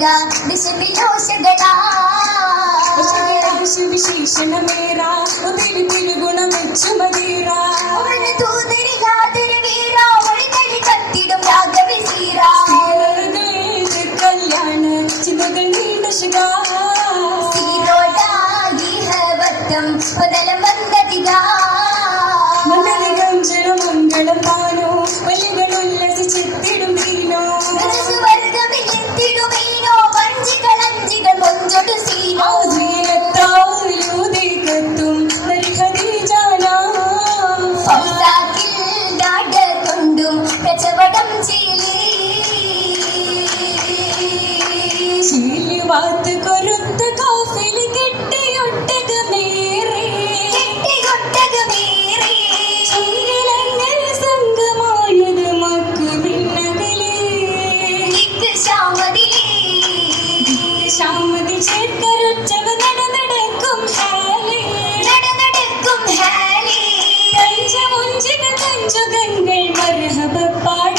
गंगा दिशा विशेषण मेरा तेरी तेरी गुण मेच्छ मदीरा तू तेरी ला तेरे वीरा वळि तड़ी कत्तिडुम रागविसीरा कल्याण चिन्तകൾ നീണ്ട ശിഖാ സീരോടായി ഹവത്തം പദലം വന്ദതികാ മംഗളം ജനമംഗളം താനോ വലികൾ ഉല്ലസിച്ചെത്തിടും വീണോ സുവർഗമിൽ എത്തിടുമീനോ വഞ്ചികൾ അഞ്ചികൾ മൊഞ്ചൊടു സീനോ बात करुत काफिल കെട്ടിയൊട്ടകമേറെ ചുണ്ടിലങ്ങൾ സംഗമായത് മക്കുവിന്നകലേ ശ്യാമതി ചേർക്കരുറ്റവ നടക്കും ഹാലേ തഞ്ചമുഞ്ചികൾ തഞ്ചുകങ്ങൾ മർഹബ പാടി